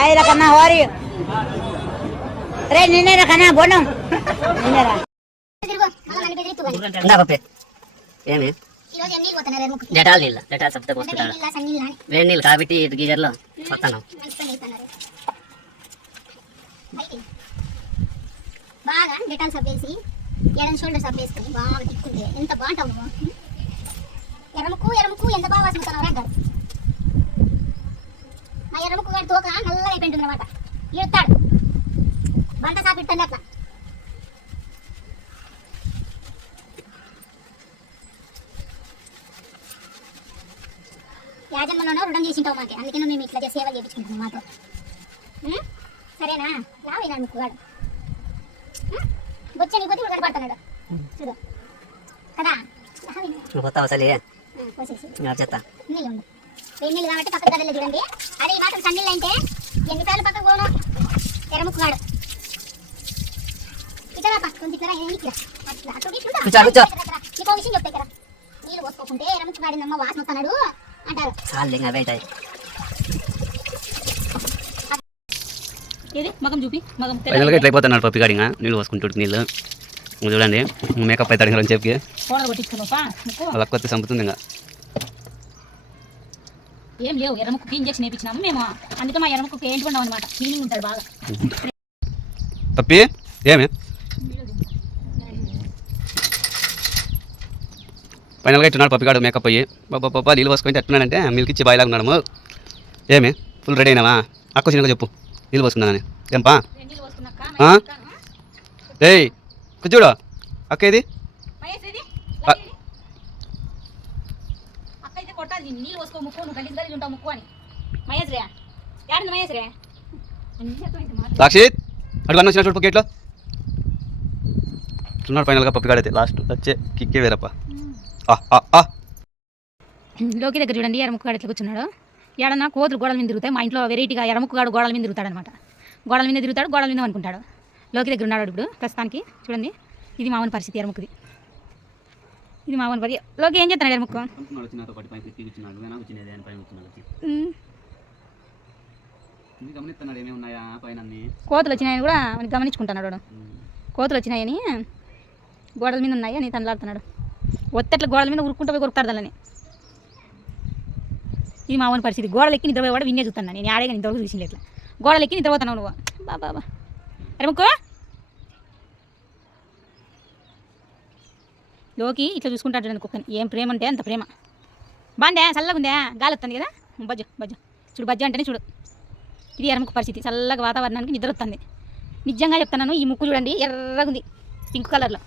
Ay, kena hori. Re, nene kena bonong. Nene ra. Enggak apa-apa. ఏమి Dettol నీళ్ళ Dettol సబ్త పోసుకుంటాడు వేడి నీళ్ళు కాబట్టి గీజర్లో వస్తాను బాగా డెటాల్ సబ్ వేసి ఎడం షోల్డర్ సబ్ వేసుకుని బాగా తిక్కుంటే ఎంత బాగుంటావు నువ్వు ఎరముకు ఎంత బాగా వాసుకుంటున్నావు రా గారు మా ఎరముకు గారి తోక నల్లగా అయిపోయింటుంది అనమాట ఈడతాడు బంట సాపిట్టాను అట్లా యాజన్మలోనో రుణం చేసింటావు మాకు అందుకే మేము ఇట్లా సేవలు చేయించుకుంటాం మాతో సరేనా లావైనా ముక్కుగాడు బొచ్చని కొద్ది ఇప్పుడు కనపడుతున్నాడు చూడు కదా పోతావు అసలు పోసేసి చెత్త నీళ్ళు ఉండు వేడి నీళ్ళు కాబట్టి పక్కకు గదిలో చూడండి అదే ఈ మాత్రం సన్నీళ్ళు అయితే ఎన్నిసార్లు పక్కకు పోను ఎర్రముక్కుగాడు ఇక్కడ కొంచెం ఇక్కడ అట్లా అటు నీకు విషయం చెప్తే కదా నీళ్ళు పోసుకోకుంటే ఎర్రముక్కుగాడిందమ్మ వాసన వస్తున్నాడు అంటారు చాలు ఇంకా అవుతాయి ఏది మగం చూపి మగం ఫైనల్గా ఇట్లా అయిపోతున్నాడు పప్పి గాడిగా నీళ్ళు పోసుకుంటాడు నీళ్ళు చూడండి మేకప్ అవుతాడు అని చెప్పి అలా కొత్త చంపుతుంది ఇంకా ఏం లేవు ఎర్రముక్కకి ఇంజక్షన్ వేయించినాము మేము అందుకే మా ఎర్రముక్కకి ఏంటి ఉండవు అనమాట క్లీనింగ్ ఉంటాడు బాగా పప్పి ఏమి ఫైనల్గా ఇట్టున్నాడు పప్పిగాడు మేకప్ అయ్యి బాబా నీళ్ళు పోసుకుంటే ఎట్టున్నాడంటే మిల్క్ ఇచ్చి బాయిలాగా ఉన్నాము ఏమి ఫుల్ రెడీ అయినావా అక్క చిన్నగా చెప్పు నీళ్ళు పోసుకున్నానని ఏంపా ఏయ్ చూడు అక్క ఇది సాక్షిత్ అడుగు అన్న వచ్చిన చూడు పొకెట్లో చున్నాడు ఫైనల్గా పప్పిగాడైతే లాస్ట్ వచ్చే కిక్కే వేరప్ప లోకి దగ్గర చూడండి ఎర్రముక్కగాడు ఎట్లా కూర్చున్నాడు ఏడన్నా కోతులు గోడల మీద తిరుగుతాయి మా ఇంట్లో వెరైటీగా ఎర్రముక్కగాడు గోడల మీద తిరుగుతాడు అనమాట గోడల మీద తిరుగుతాడు గోడల మీద అనుకుంటాడు లోకి దగ్గర ఉన్నాడు ఇప్పుడు ప్రస్తుతానికి చూడండి ఇది మామూలు పరిస్థితి ఎర్రముక్కది ఇది మామూలు పరి లోకి ఏం చేస్తున్నాడు ఎర్రముక్క కోతులు వచ్చినాయని కూడా గమనించుకుంటున్నాడు కోతులు వచ్చినాయని గోడల మీద ఉన్నాయి అని తనలాడుతున్నాడు ఒత్తట్ల గోడల మీద ఉరుక్కుంటూ పోయి కొరుకుతాడు దాన్ని ఇది మామూలు పరిస్థితి గోడలు ఎక్కి నిద్రపోయి విన్నే చూస్తాను నేను ఆడేగా ఇంతవరకు చూసింది ఇట్లా గోడలు ఎక్కి నిద్రపోతున్నావు నువ్వు బాబా ఎరముకో లోకి ఇట్లా చూసుకుంటాడు చూడండి కుక్కని ఏం ప్రేమ అంటే అంత ప్రేమ బాగుందే చల్లగా ఉందే గాలి వస్తుంది కదా బజ్జు చూడు బజ్జు అంటేనే చూడు ఇది ఎర్రముక్క పరిస్థితి చల్లగా వాతావరణానికి నిద్ర వస్తుంది నిజంగా చెప్తున్నాను ఈ ముక్కు చూడండి ఎర్రగా ఉంది పింక్ కలర్లో